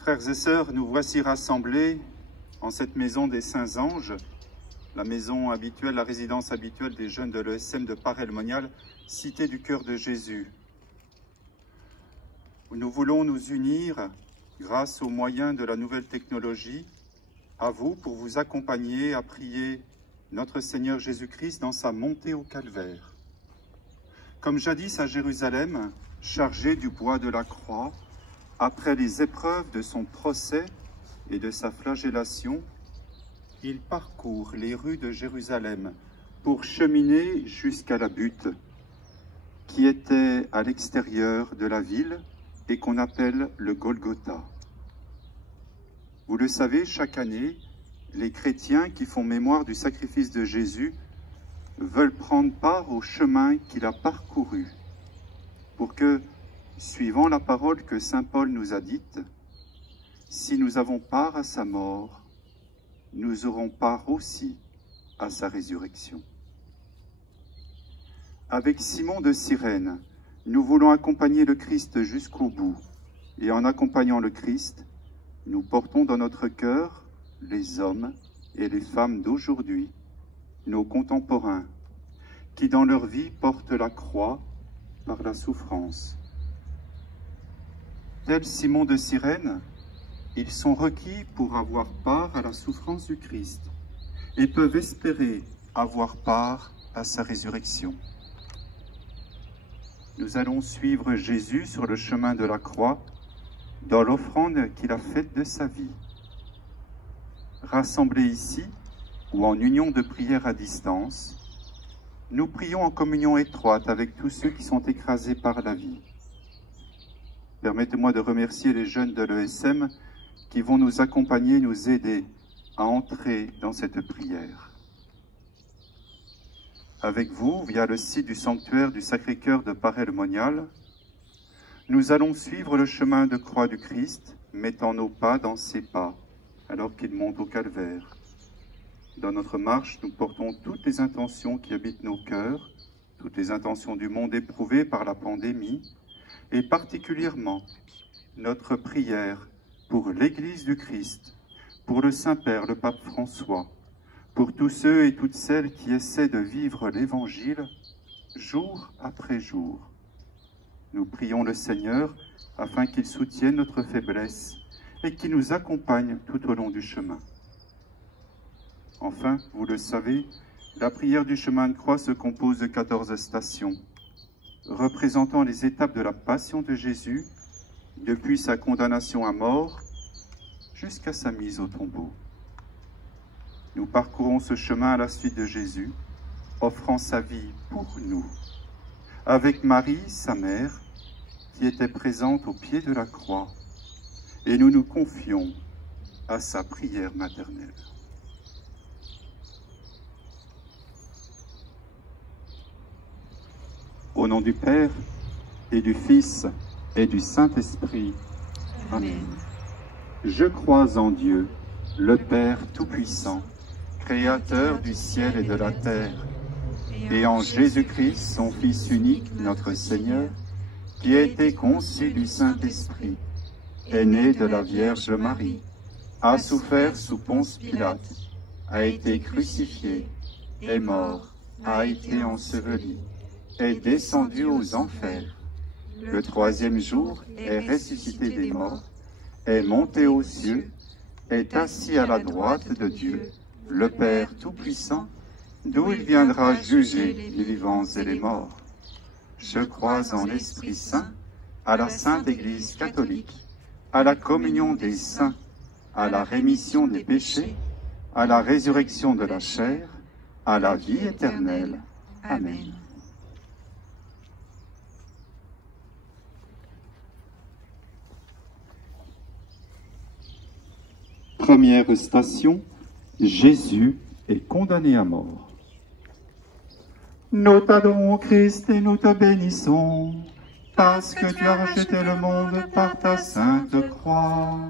Frères et sœurs, nous voici rassemblés en cette maison des Saints Anges, la maison habituelle, la résidence habituelle des jeunes de l'ESM de Paray-le-Monial, cité du cœur de Jésus. Nous voulons nous unir, grâce aux moyens de la nouvelle technologie, à vous pour vous accompagner à prier notre Seigneur Jésus-Christ dans sa montée au calvaire. Comme jadis à Jérusalem, chargé du poids de la croix, après les épreuves de son procès et de sa flagellation, il parcourt les rues de Jérusalem pour cheminer jusqu'à la butte, qui était à l'extérieur de la ville et qu'on appelle le Golgotha. Vous le savez, chaque année, les chrétiens qui font mémoire du sacrifice de Jésus veulent prendre part au chemin qu'il a parcouru, pour que, suivant la parole que saint Paul nous a dite, si nous avons part à sa mort, nous aurons part aussi à sa résurrection. Avec Simon de Cyrène, nous voulons accompagner le Christ jusqu'au bout, et en accompagnant le Christ, nous portons dans notre cœur les hommes et les femmes d'aujourd'hui, nos contemporains, qui dans leur vie portent la croix par la souffrance. Tel Simon de Cyrène, ils sont requis pour avoir part à la souffrance du Christ et peuvent espérer avoir part à sa résurrection. Nous allons suivre Jésus sur le chemin de la croix dans l'offrande qu'il a faite de sa vie. Rassemblés ici ou en union de prière à distance, nous prions en communion étroite avec tous ceux qui sont écrasés par la vie. Permettez-moi de remercier les jeunes de l'ESM qui vont nous accompagner, nous aider à entrer dans cette prière. Avec vous, via le site du sanctuaire du Sacré-Cœur de Paray-le-Monial, nous allons suivre le chemin de croix du Christ, mettant nos pas dans ses pas, alors qu'il monte au calvaire. Dans notre marche, nous portons toutes les intentions qui habitent nos cœurs, toutes les intentions du monde éprouvé par la pandémie, et particulièrement notre prière pour l'Église du Christ, pour le Saint-Père, le Pape François, pour tous ceux et toutes celles qui essaient de vivre l'Évangile jour après jour. Nous prions le Seigneur afin qu'il soutienne notre faiblesse et qu'il nous accompagne tout au long du chemin. Enfin, vous le savez, la prière du chemin de croix se compose de 14 stations, représentant les étapes de la passion de Jésus, depuis sa condamnation à mort jusqu'à sa mise au tombeau. Nous parcourons ce chemin à la suite de Jésus, offrant sa vie pour nous, avec Marie, sa mère, qui était présente au pied de la croix, et nous nous confions à sa prière maternelle. Au nom du Père, et du Fils, et du Saint-Esprit. Amen. Je crois en Dieu, le Père Tout-Puissant, Créateur du ciel et de la terre, et en Jésus-Christ, son Fils unique, notre Seigneur, qui a été conçu du Saint-Esprit, est né de la Vierge Marie, a souffert sous Ponce Pilate, a été crucifié, est mort, a été enseveli, est descendu aux enfers. Le troisième jour est ressuscité des morts, est monté aux cieux, est assis à la droite de Dieu, le Père Tout-Puissant, d'où il viendra juger les vivants et les morts. Je crois en l'Esprit Saint, à la Sainte Église catholique, à la communion des saints, à la rémission des péchés, à la résurrection de la chair, à la vie éternelle. Amen. Première station, Jésus est condamné à mort. Nous t'adorons, Christ, et nous te bénissons, parce que tu as racheté le monde par ta sainte croix.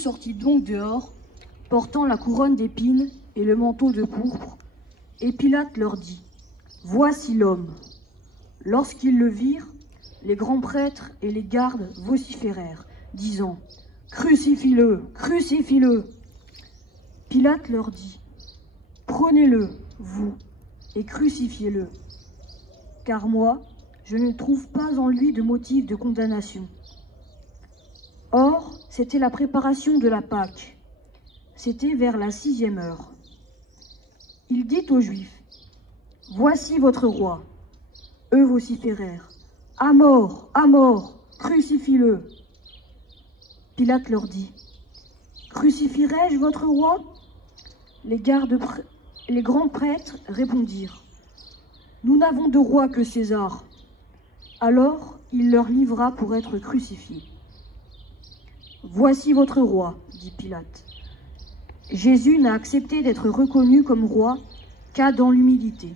sortit donc dehors, portant la couronne d'épines et le manteau de pourpre, et Pilate leur dit, « Voici l'homme. » Lorsqu'ils le virent, les grands prêtres et les gardes vociférèrent, disant, « Crucifie-le, crucifie-le » Pilate leur dit, « Prenez-le, vous, et crucifiez-le, car moi, je ne trouve pas en lui de motif de condamnation. » Or, c'était la préparation de la Pâque. C'était vers la 6e heure. Il dit aux Juifs, « Voici votre roi. » Eux vociférèrent, « À mort, crucifie-le » Pilate leur dit, « Crucifierai-je votre roi ?» Les grands prêtres répondirent, « Nous n'avons de roi que César. » Alors il leur livra pour être crucifié. « Voici votre roi, » dit Pilate. Jésus n'a accepté d'être reconnu comme roi qu'à dans l'humilité,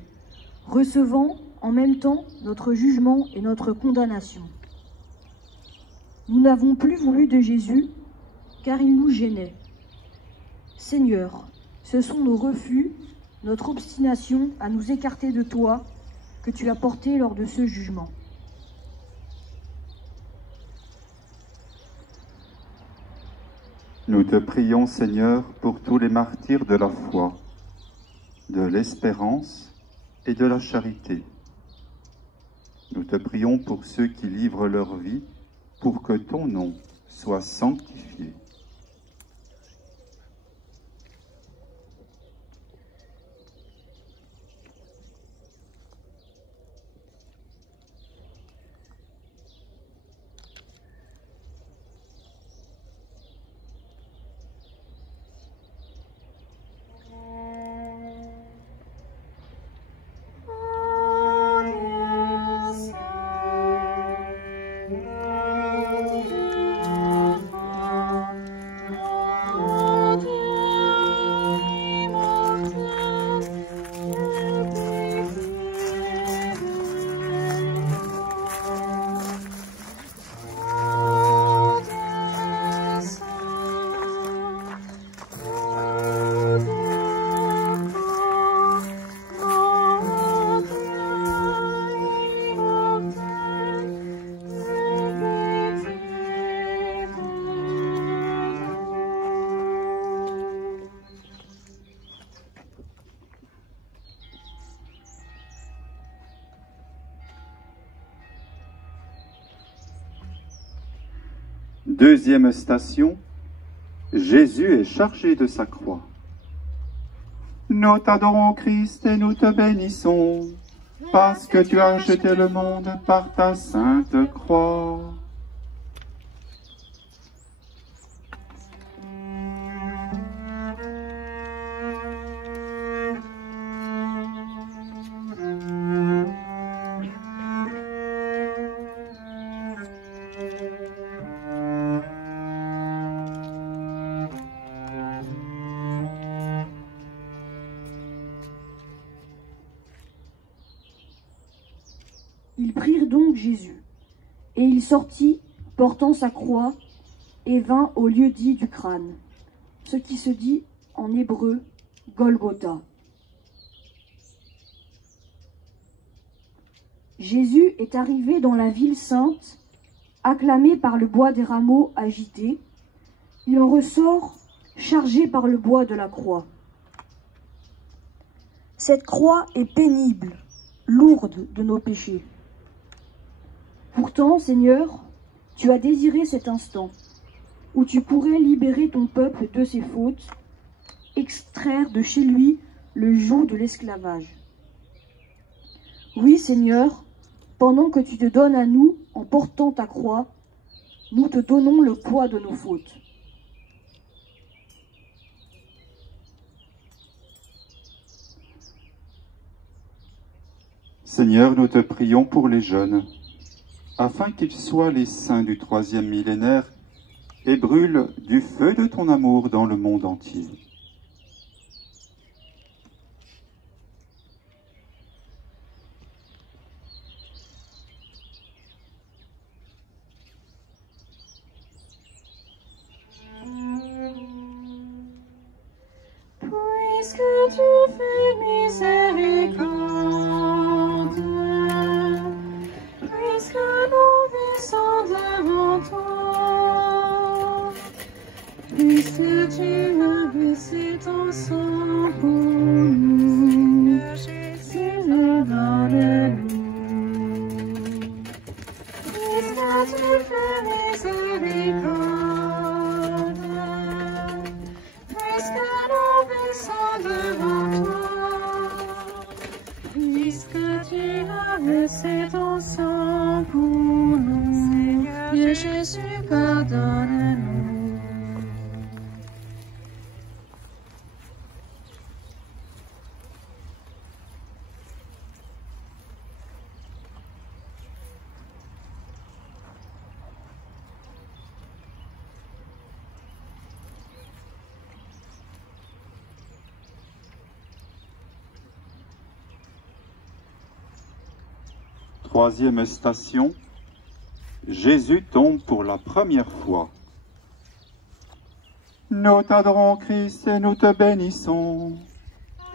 recevant en même temps notre jugement et notre condamnation. Nous n'avons plus voulu de Jésus, car il nous gênait. Seigneur, ce sont nos refus, notre obstination à nous écarter de toi que tu as porté lors de ce jugement. Nous te prions, Seigneur, pour tous les martyrs de la foi, de l'espérance et de la charité. Nous te prions pour ceux qui livrent leur vie, pour que ton nom soit sanctifié. Deuxième station, Jésus est chargé de sa croix. Nous t'adorons, Christ, et nous te bénissons, parce que tu as acheté le monde par ta sainte croix. Ils prirent donc Jésus, et il sortit, portant sa croix, et vint au lieu dit du crâne, ce qui se dit en hébreu Golgotha. Jésus est arrivé dans la ville sainte, acclamé par le bois des rameaux agités. Il en ressort chargé par le bois de la croix. Cette croix est pénible, lourde de nos péchés. Pourtant, Seigneur, tu as désiré cet instant où tu pourrais libérer ton peuple de ses fautes, extraire de chez lui le joug de l'esclavage. Oui, Seigneur, pendant que tu te donnes à nous en portant ta croix, nous te donnons le poids de nos fautes. Seigneur, nous te prions pour les jeunes, afin qu'ils soient les saints du 3e millénaire et brûlent du feu de ton amour dans le monde entier. puisque tu fais miséricorde, puisque nous vissons devant toi, puisque tu as versé ton sang pour nous, Jésus, pardonne-nous. Puisque tu fais miséricorde, puisque nous vissons devant toi, puisque tu as versé ton sang pour nous, Seigneur Jésus, pardonne-nous. Troisième station, Jésus tombe pour la première fois. Nous t'adorons Christ et nous te bénissons,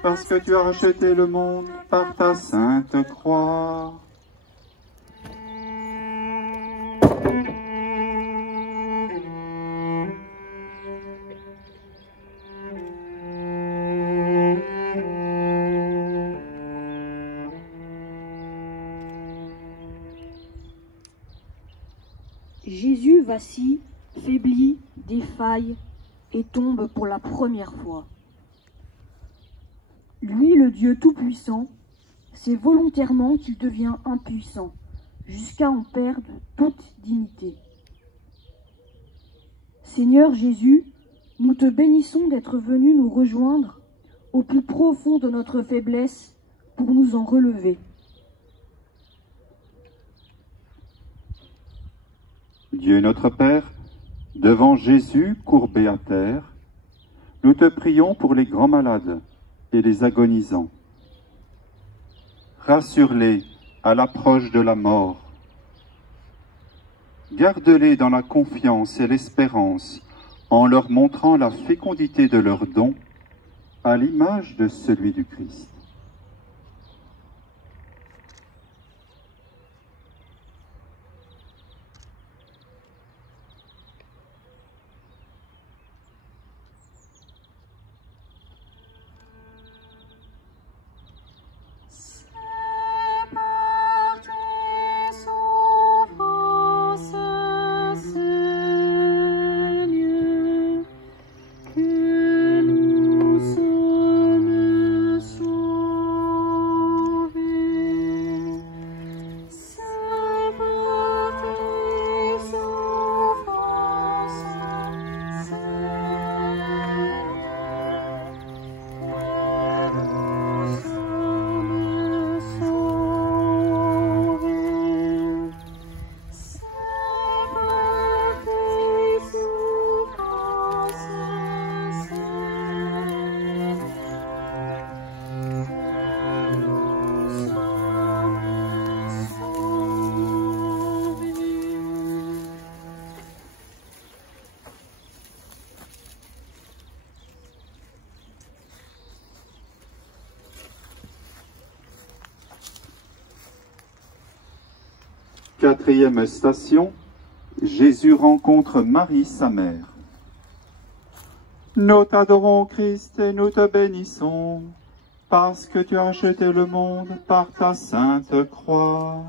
parce que tu as racheté le monde par ta sainte croix. Jésus vacille, faiblit, défaille et tombe pour la première fois. Lui, le Dieu Tout-Puissant, c'est volontairement qu'il devient impuissant, jusqu'à en perdre toute dignité. Seigneur Jésus, nous te bénissons d'être venu nous rejoindre au plus profond de notre faiblesse pour nous en relever. Dieu notre Père, devant Jésus courbé à terre, nous te prions pour les grands malades et les agonisants. Rassure-les à l'approche de la mort. Garde-les dans la confiance et l'espérance en leur montrant la fécondité de leurs dons à l'image de celui du Christ. Quatrième station, Jésus rencontre Marie, sa mère. Nous t'adorons Christ et nous te bénissons, parce que tu as racheté le monde par ta sainte croix.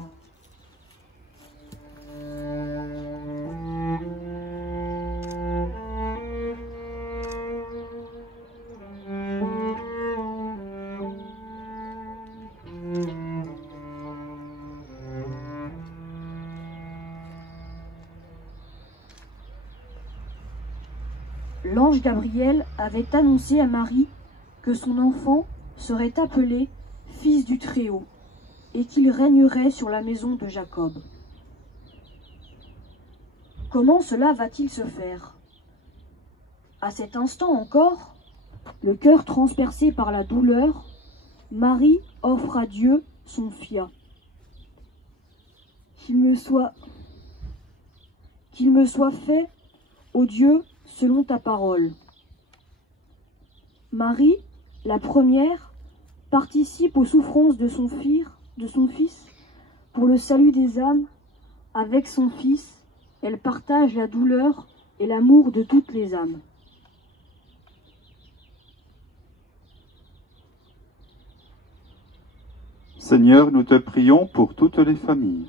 L'ange Gabriel avait annoncé à Marie que son enfant serait appelé Fils du Très-Haut et qu'il régnerait sur la maison de Jacob. Comment cela va-t-il se faire? À cet instant encore, le cœur transpercé par la douleur, Marie offre à Dieu son fiat. Qu'il me soit fait, ô Dieu, selon ta parole. Marie, La première participe aux souffrances de son Fils pour le salut des âmes. Avec son Fils, elle partage la douleur et l'amour de toutes les âmes. Seigneur, nous te prions pour toutes les familles,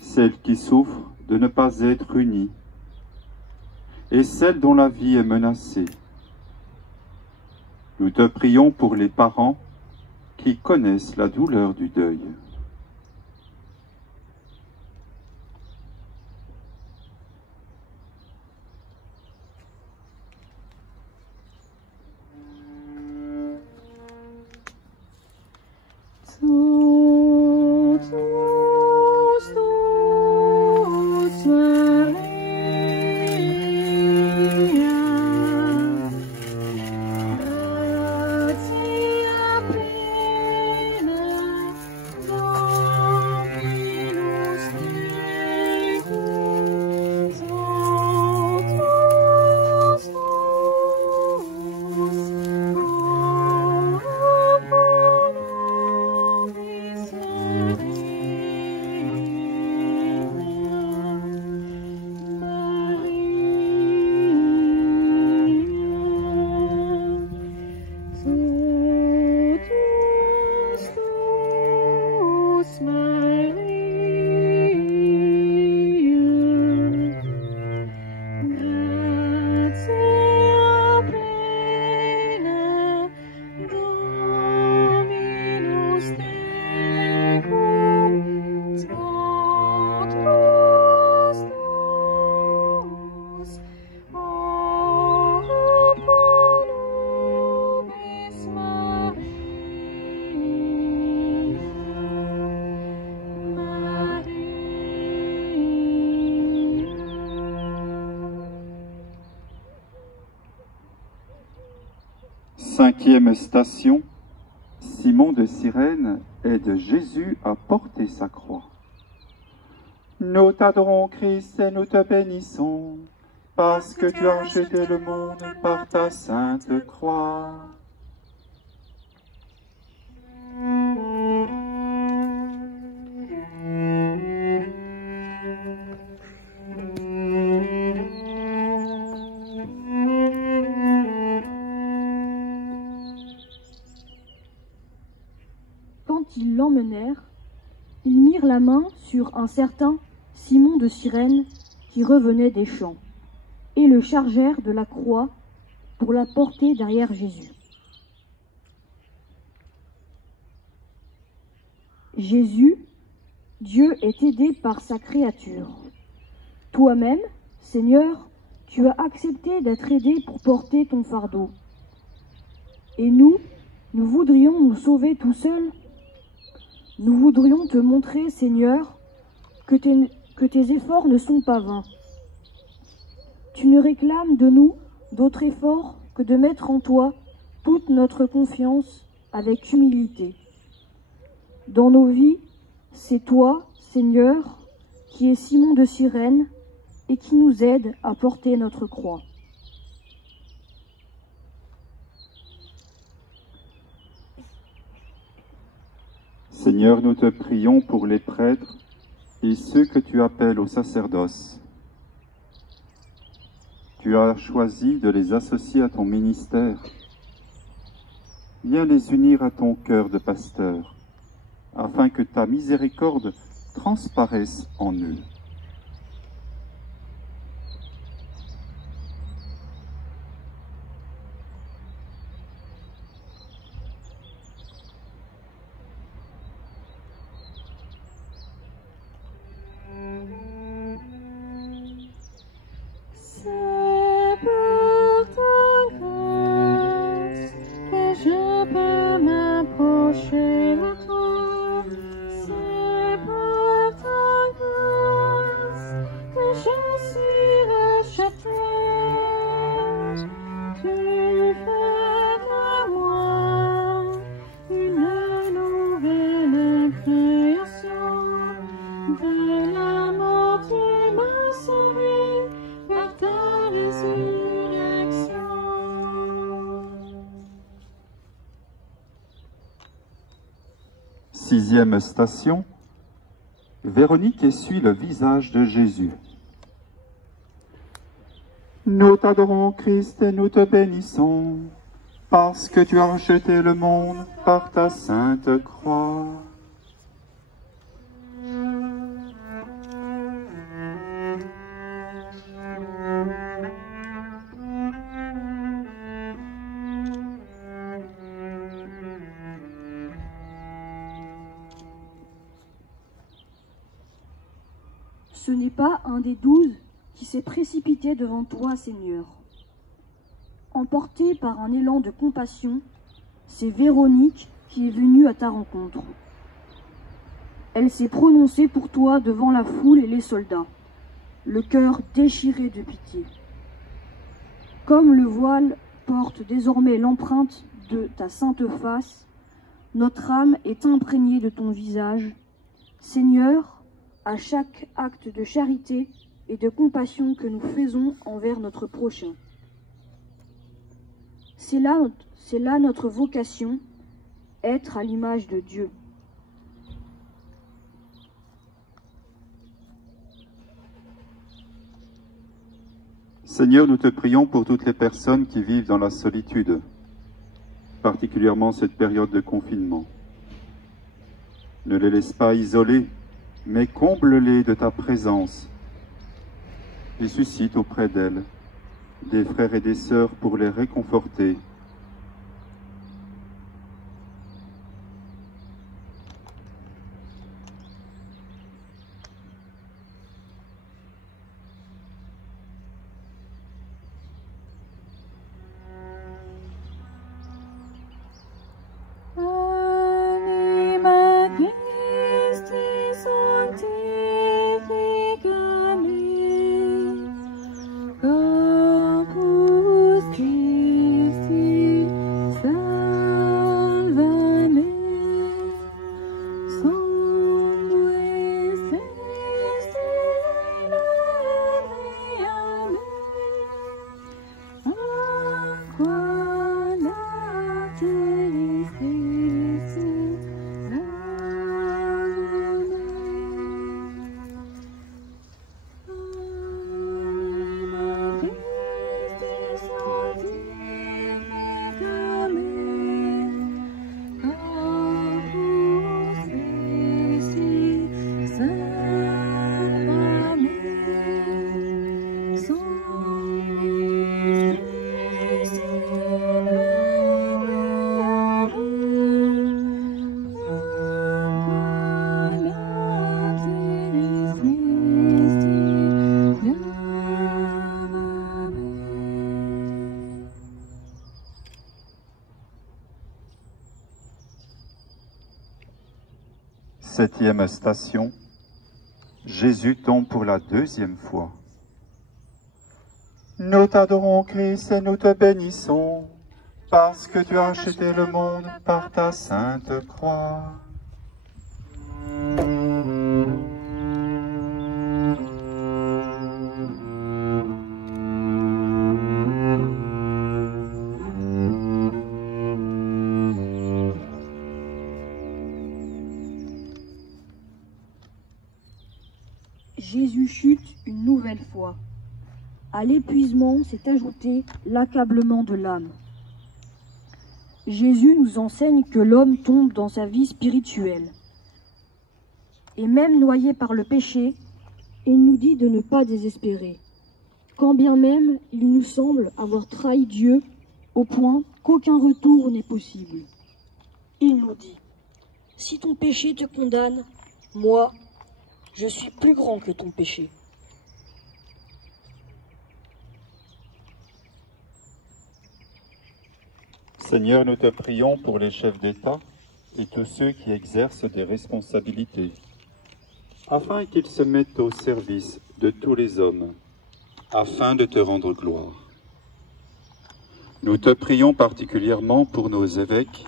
celles qui souffrent de ne pas être unies et celles dont la vie est menacée. Nous te prions pour les parents qui connaissent la douleur du deuil. Cinquième station, Simon de Cyrène aide Jésus à porter sa croix. Nous t'adorons, Christ, et nous te bénissons, parce que tu as racheté le monde par ta sainte croix. Quand ils l'emmenèrent, ils mirent la main sur un certain Simon de Cyrène qui revenait des champs, et le chargèrent de la croix pour la porter derrière Jésus. Jésus, Dieu est aidé par sa créature. Toi-même, Seigneur, tu as accepté d'être aidé pour porter ton fardeau. Et nous voudrions nous sauver tout seuls. Nous voudrions te montrer, Seigneur, que tes efforts ne sont pas vains. Tu ne réclames de nous d'autre effort que de mettre en toi toute notre confiance avec humilité. Dans nos vies, c'est toi, Seigneur, qui es Simon de Cyrène et qui nous aide à porter notre croix. Seigneur, nous te prions pour les prêtres et ceux que tu appelles au sacerdoce. Tu as choisi de les associer à ton ministère. Viens les unir à ton cœur de pasteur, afin que ta miséricorde transparaisse en eux. C'est par ta grâce 6e station, Véronique essuie le visage de Jésus. Nous t'adorons, Christ, et nous te bénissons, parce que tu as racheté le monde par ta sainte croix. Ce n'est pas un des 12 qui s'est précipité devant toi, Seigneur. Emportée par un élan de compassion, c'est Véronique qui est venue à ta rencontre. Elle s'est prononcée pour toi devant la foule et les soldats, le cœur déchiré de pitié. Comme le voile porte désormais l'empreinte de ta sainte face, notre âme est imprégnée de ton visage. Seigneur, à chaque acte de charité et de compassion que nous faisons envers notre prochain. C'est là notre vocation, être à l'image de Dieu. Seigneur, nous te prions pour toutes les personnes qui vivent dans la solitude, particulièrement cette période de confinement. Ne les laisse pas isolés, mais comble-les de ta présence. Et suscite auprès d'elles des frères et des sœurs pour les réconforter. Septième station, Jésus tombe pour la 2e fois. Nous t'adorons, Christ, et nous te bénissons, parce que tu as acheté le monde par ta sainte croix. Jésus chute une nouvelle fois. À l'épuisement s'est ajouté l'accablement de l'âme. Jésus nous enseigne que l'homme tombe dans sa vie spirituelle. Et même noyé par le péché, il nous dit de ne pas désespérer, quand bien même il nous semble avoir trahi Dieu au point qu'aucun retour n'est possible. Il nous dit, « Si ton péché te condamne, moi, je suis plus grand que ton péché. » Seigneur, nous te prions pour les chefs d'État et tous ceux qui exercent des responsabilités, afin qu'ils se mettent au service de tous les hommes, afin de te rendre gloire. Nous te prions particulièrement pour nos évêques,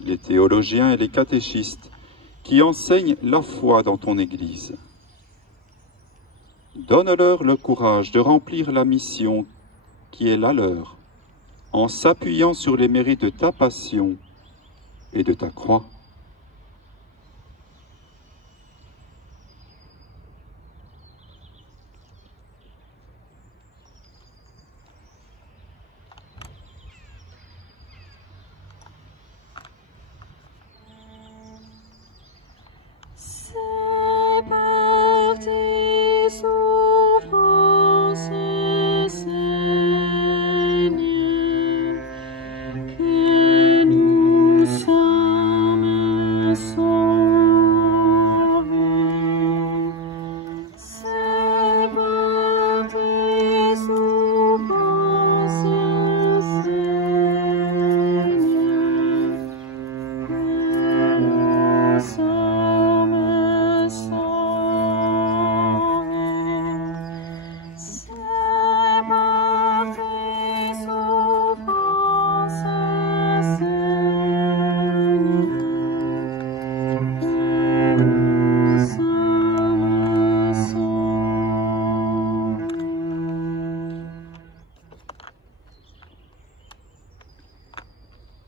les théologiens et les catéchistes, qui enseignent la foi dans ton Église. Donne-leur le courage de remplir la mission qui est la leur, en s'appuyant sur les mérites de ta passion et de ta croix.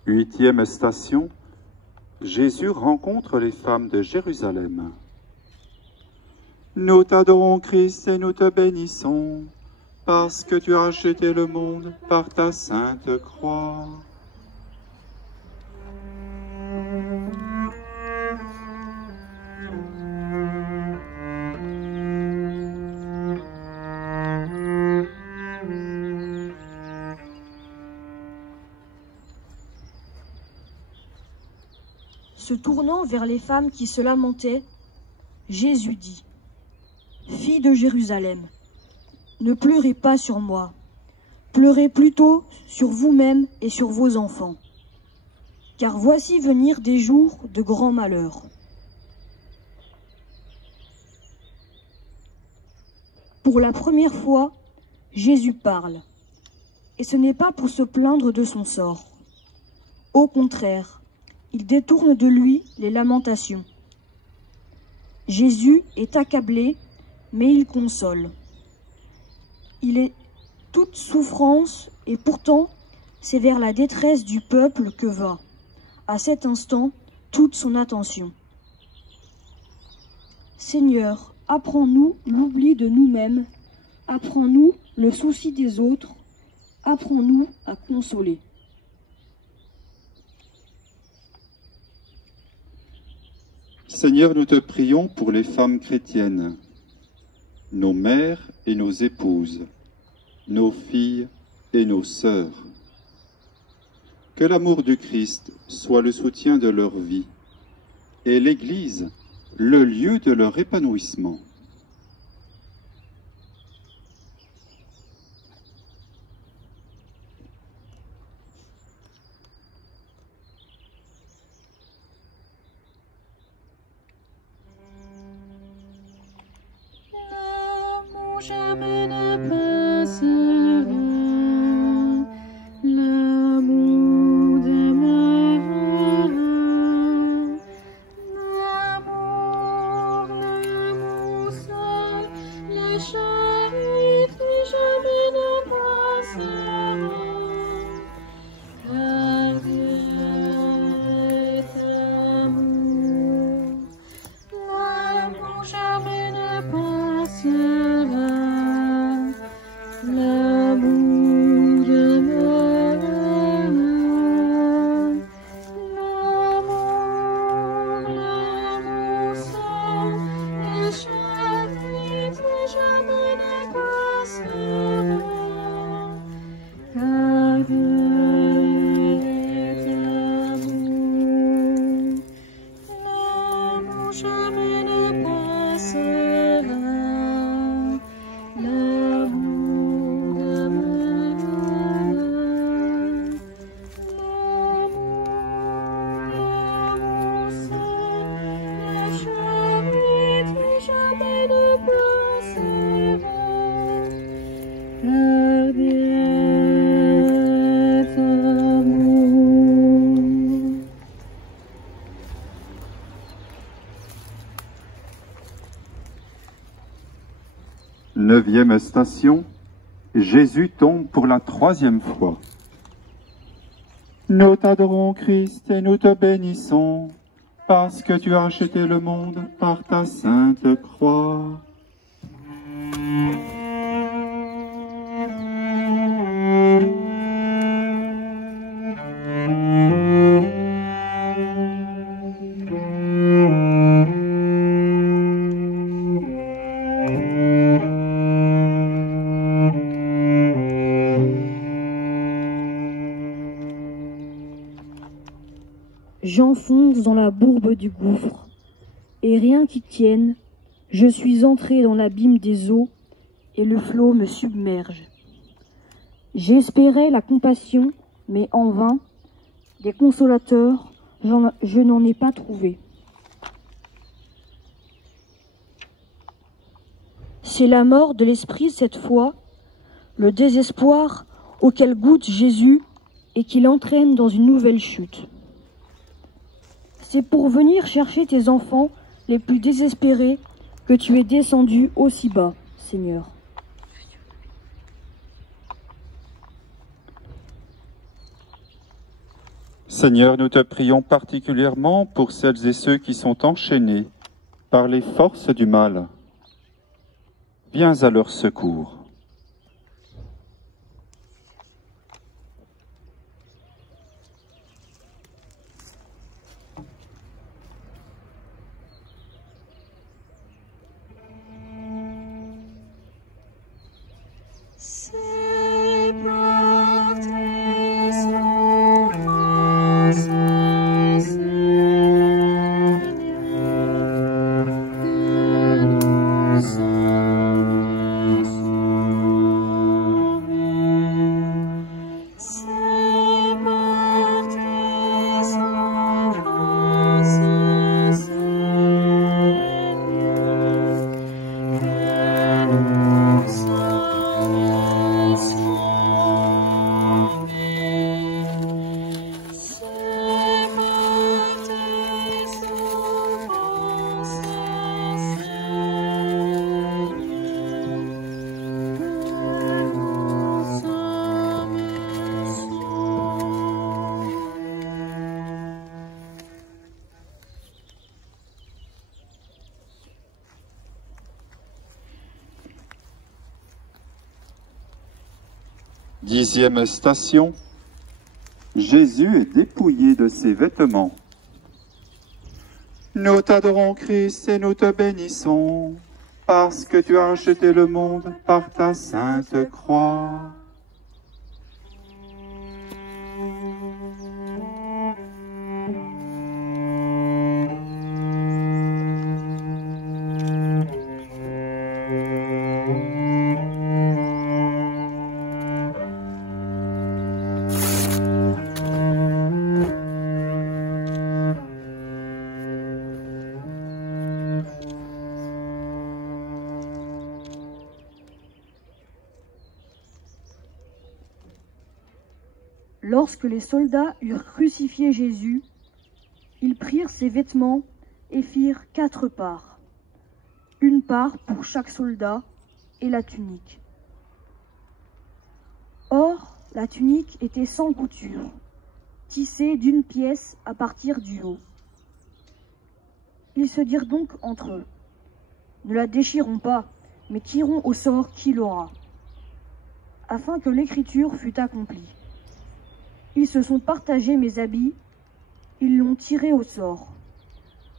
8e station, Jésus rencontre les femmes de Jérusalem. Nous t'adorons, Christ, et nous te bénissons, parce que tu as racheté le monde par ta sainte croix. Se tournant vers les femmes qui se lamentaient, Jésus dit : « Filles de Jérusalem, ne pleurez pas sur moi, pleurez plutôt sur vous-mêmes et sur vos enfants, car voici venir des jours de grand malheur. Pour la première fois, Jésus parle, et ce n'est pas pour se plaindre de son sort. Au contraire, il détourne de lui les lamentations. Jésus est accablé, mais il console. Il est toute souffrance, et pourtant, c'est vers la détresse du peuple que va, à cet instant, toute son attention. Seigneur, apprends-nous l'oubli de nous-mêmes, apprends-nous le souci des autres, apprends-nous à consoler. Seigneur, nous te prions pour les femmes chrétiennes, nos mères et nos épouses, nos filles et nos sœurs. Que l'amour du Christ soit le soutien de leur vie et l'Église le lieu de leur épanouissement. Jamais ne passera, l'amour demeurera, l'amour seul, la charité jamais ne passera, car Dieu est amour, l'amour jamais ne passera. L'amour demeure, l'amour seul, la charité jamais ne passera, car Dieu est amour, l'amour jamais ne passera. Neuvième station, Jésus tombe pour la 3e fois. Nous t'adorons, Christ, et nous te bénissons, parce que tu as racheté le monde par ta sainte croix. J'enfonce dans la bourbe du gouffre, et rien qui tienne, je suis entré dans l'abîme des eaux, et le flot me submerge. J'espérais la compassion, mais en vain, des consolateurs, je n'en ai pas trouvé. C'est la mort de l'esprit cette fois, le désespoir auquel goûte Jésus et qui l'entraîne dans une nouvelle chute. C'est pour venir chercher tes enfants les plus désespérés que tu es descendu aussi bas, Seigneur. Seigneur, nous te prions particulièrement pour celles et ceux qui sont enchaînés par les forces du mal. Viens à leur secours. C'est par tes souffrances, Seigneur, que nous sommes sauvés. C'est par tes souffrances, Seigneur, que nous sommes sauvés. C'est par tes souffrances, Seigneur, que nous sommes Dixième station. Jésus est dépouillé de ses vêtements. Nous t'adorons, Christ, et nous te bénissons, parce que tu as racheté le monde par ta sainte croix. Lorsque les soldats eurent crucifié Jésus, ils prirent ses vêtements et firent 4 parts, une part pour chaque soldat et la tunique. Or, la tunique était sans couture, tissée d'une pièce à partir du haut. Ils se dirent donc entre eux, « Ne la déchirons pas, mais tirons au sort qui l'aura, afin que l'écriture fût accomplie. Ils se sont partagés mes habits, ils l'ont tiré au sort. »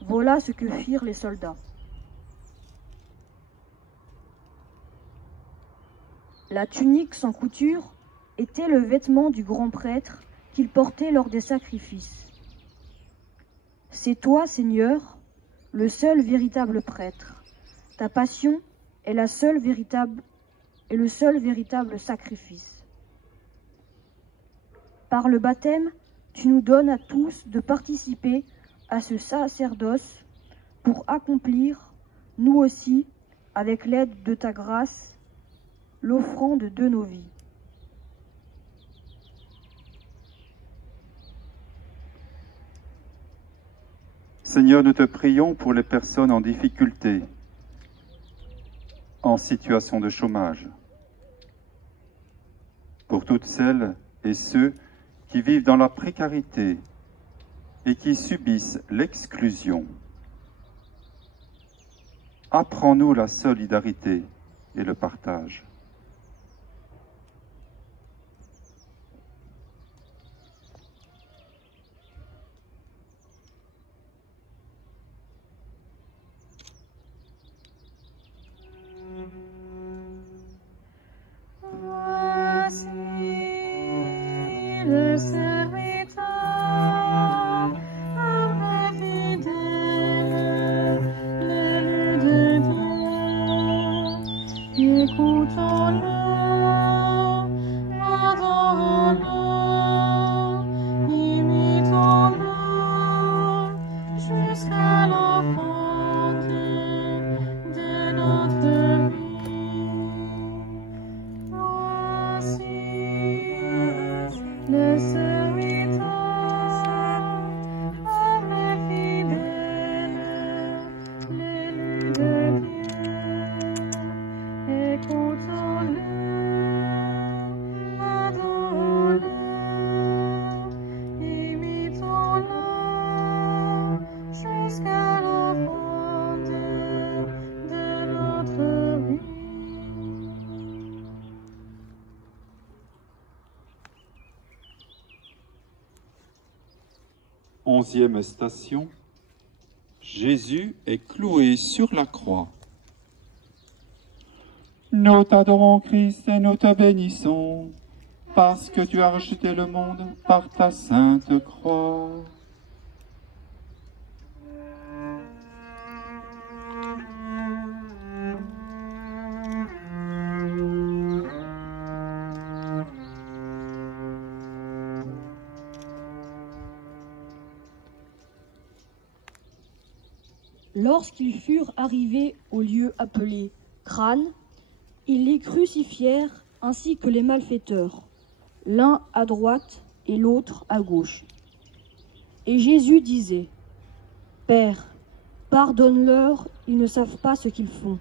Voilà ce que firent les soldats. La tunique sans couture était le vêtement du grand prêtre qu'il portait lors des sacrifices. C'est toi, Seigneur, le seul véritable prêtre. Ta passion est le seul véritable sacrifice. Par le baptême, tu nous donnes à tous de participer à ce sacerdoce pour accomplir, nous aussi, avec l'aide de ta grâce, l'offrande de nos vies. Seigneur, nous te prions pour les personnes en difficulté, en situation de chômage, pour toutes celles et ceux qui vivent dans la précarité et qui subissent l'exclusion. Apprends-nous la solidarité et le partage. Voici le serviteur, un peu fidèle, l'élu de Dieu, écoutons 11e station. Jésus est cloué sur la croix. Nous t'adorons, Christ, et nous te bénissons, parce que tu as racheté le monde par ta sainte croix. Lorsqu'ils furent arrivés au lieu appelé Crâne, ils les crucifièrent ainsi que les malfaiteurs, l'un à droite et l'autre à gauche. Et Jésus disait, « Père, pardonne-leur, ils ne savent pas ce qu'ils font. »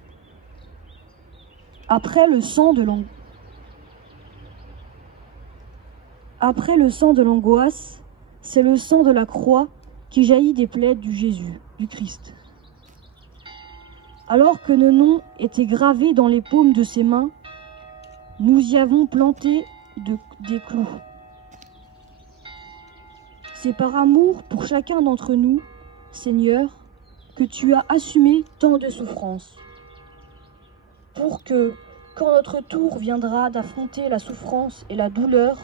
Après le sang de l'angoisse, c'est le sang de la croix qui jaillit des plaies du Jésus, du Christ. Alors que nos noms étaient gravés dans les paumes de ses mains, nous y avons planté des clous. C'est par amour pour chacun d'entre nous, Seigneur, que tu as assumé tant de souffrances. Pour que, quand notre tour viendra d'affronter la souffrance et la douleur,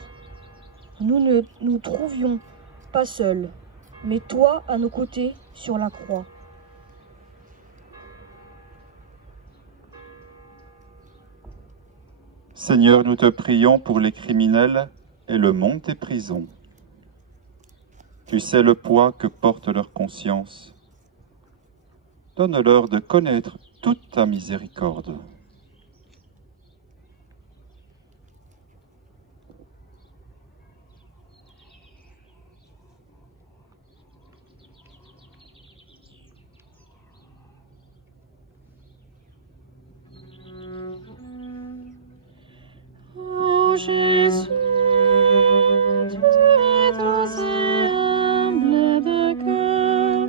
nous ne nous trouvions pas seuls, mais toi à nos côtés sur la croix. Seigneur, nous te prions pour les criminels et le monde des prisons. Tu sais le poids que porte leur conscience. Donne-leur de connaître toute ta miséricorde. Ô Jésus, tu es doux et humble de cœur,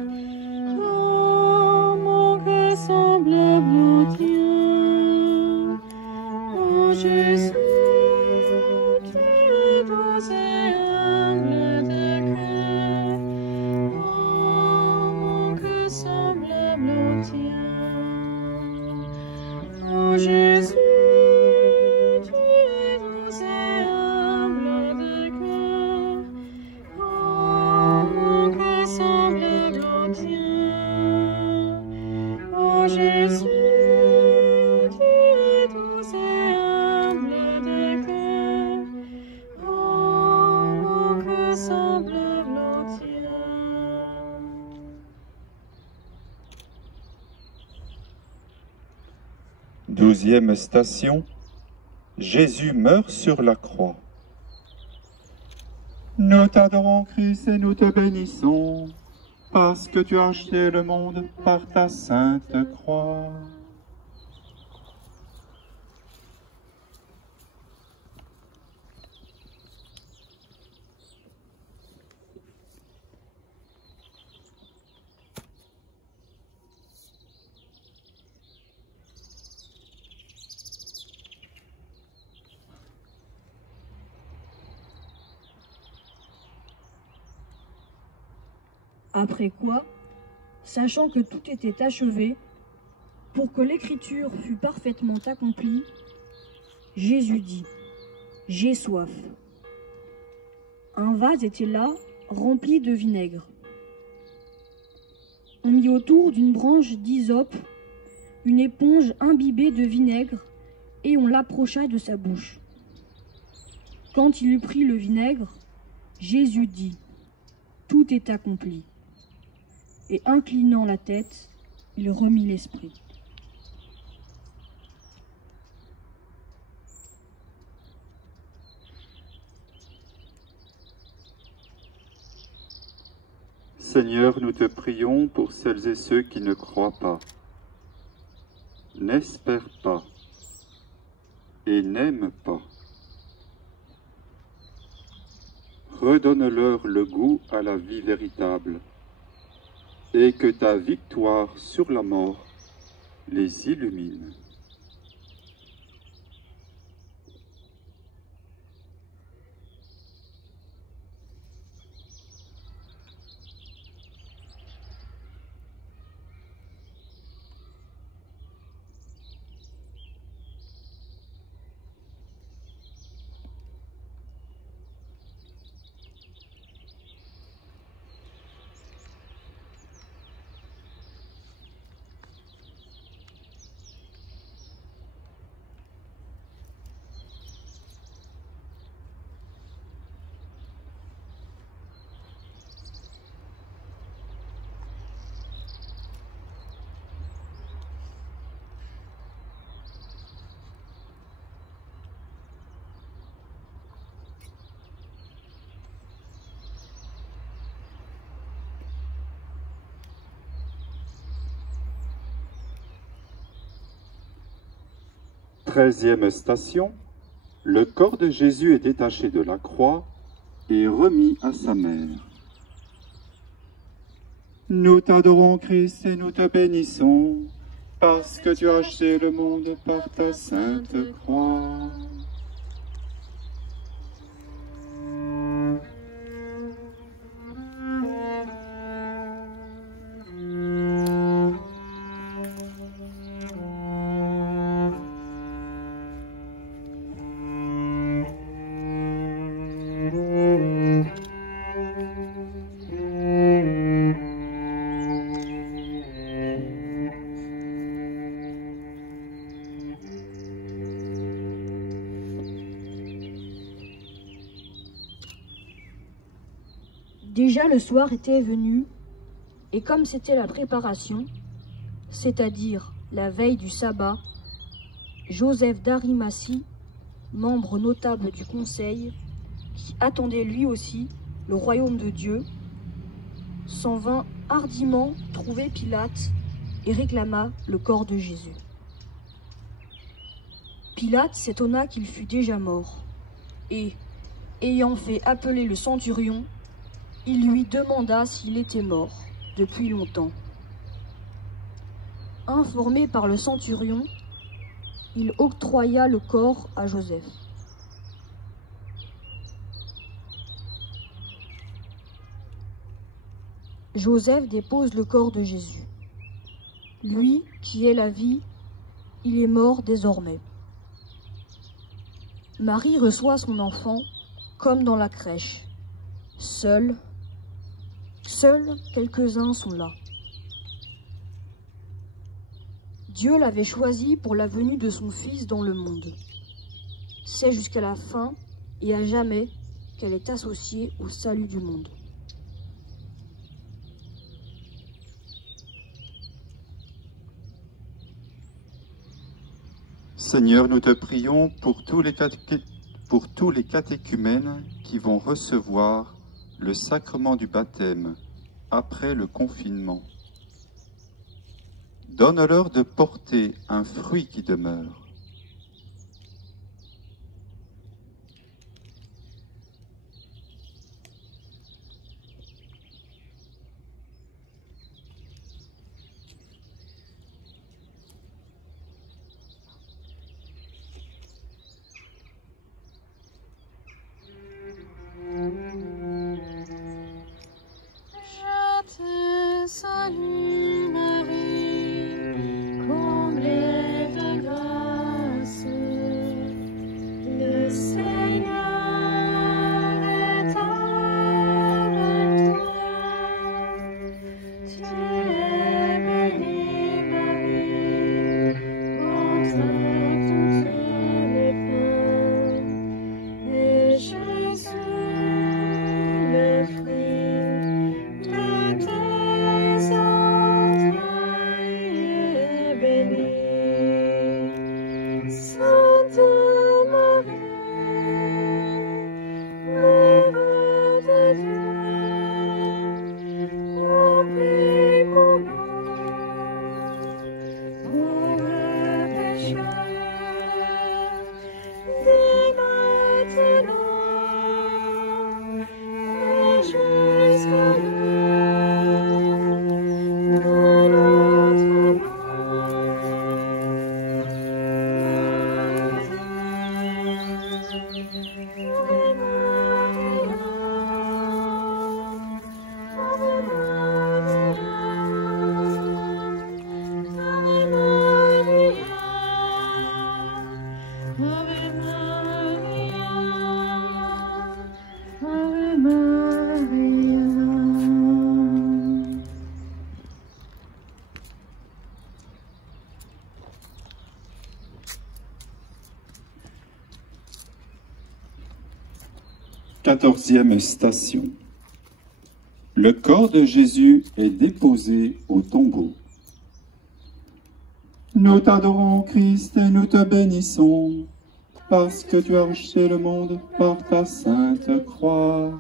oh, mon cœur semblable au tien. Ô Jésus, tu es doux et humble de cœur, oh, mon cœur semblable au tien. Ô Jésus, Douzième station. Jésus meurt sur la croix. Nous t'adorons, Christ, et nous te bénissons, parce que tu as acheté le monde par ta sainte croix. Après quoi, sachant que tout était achevé, pour que l'écriture fût parfaitement accomplie, Jésus dit, « J'ai soif. » Un vase était là, rempli de vinaigre. On mit autour d'une branche d'hysope une éponge imbibée de vinaigre et on l'approcha de sa bouche. Quand il eut pris le vinaigre, Jésus dit, « Tout est accompli. » Et inclinant la tête, il remit l'esprit. Seigneur, nous te prions pour celles et ceux qui ne croient pas, n'espèrent pas et n'aiment pas. Redonne-leur le goût à la vie véritable, et que ta victoire sur la mort les illumine. 13e station, le corps de Jésus est détaché de la croix et remis à sa mère. Nous t'adorons, Christ, et nous te bénissons, parce que tu as acheté le monde par ta sainte croix. Déjà le soir était venu, et comme c'était la préparation, c'est-à-dire la veille du sabbat, Joseph d'Arimathie, membre notable du conseil, qui attendait lui aussi le royaume de Dieu, s'en vint hardiment trouver Pilate et réclama le corps de Jésus. Pilate s'étonna qu'il fût déjà mort, et, ayant fait appeler le centurion, il lui demanda s'il était mort depuis longtemps. Informé par le centurion, il octroya le corps à Joseph. Joseph dépose le corps de Jésus. Lui qui est la vie, il est mort désormais. Marie reçoit son enfant comme dans la crèche. Seuls quelques-uns sont là. Dieu l'avait choisi pour la venue de son Fils dans le monde. C'est jusqu'à la fin et à jamais qu'elle est associée au salut du monde. Seigneur, nous te prions pour tous les catéchumènes qui vont recevoir le sacrement du baptême après le confinement. Donne-leur de porter un fruit qui demeure. Je te salue Marie, comblée de grâce. Le Seigneur est avec toi. Tu es bénie Marie, entre toutes les femmes. Et Jésus, le fruit de tes entrailles est béni. Sainte Marie, Mère de Dieu, prie pour nous, pauvres pécheurs, dès maintenant et jusqu'à l'heure de notre mort. Ave Maria, Ave Maria, Ave Maria, Ave Maria. 14e station. Le corps de Jésus est déposé au tombeau. Nous t'adorons, Christ, et nous te bénissons, parce que tu as racheté le monde par ta sainte croix.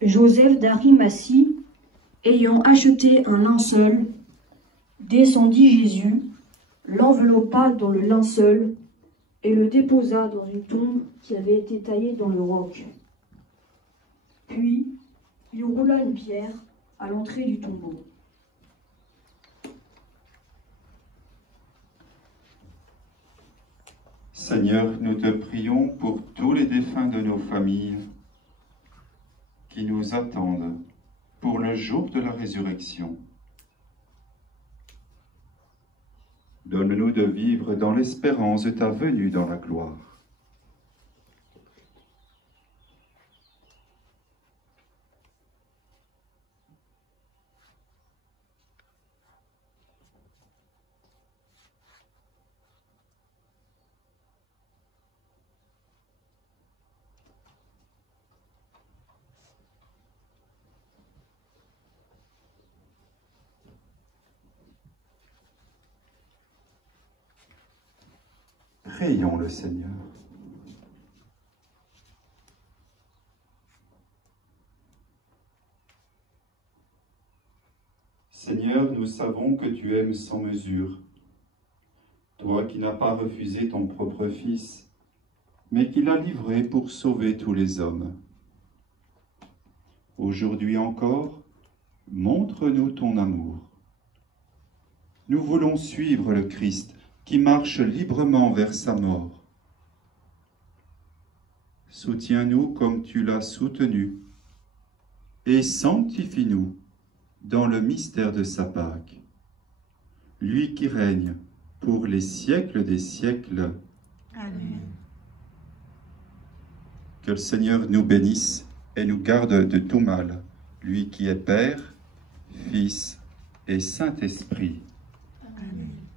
Joseph d'Arimathie, ayant acheté un linceul, descendit Jésus, l'enveloppa dans le linceul et le déposa dans une tombe qui avait été taillée dans le roc. Puis, il roula une pierre à l'entrée du tombeau. Seigneur, nous te prions pour tous les défunts de nos familles qui nous attendent pour le jour de la résurrection. Donne-nous de vivre dans l'espérance de ta venue dans la gloire. Prions le Seigneur. Seigneur, nous savons que tu aimes sans mesure, toi qui n'as pas refusé ton propre Fils, mais qui l'as livré pour sauver tous les hommes. Aujourd'hui encore, montre-nous ton amour. Nous voulons suivre le Christ, qui marche librement vers sa mort. Soutiens-nous comme tu l'as soutenu, et sanctifie-nous dans le mystère de sa Pâque. Lui qui règne pour les siècles des siècles. Amen. Que le Seigneur nous bénisse et nous garde de tout mal, lui qui est Père, Fils et Saint-Esprit. Amen.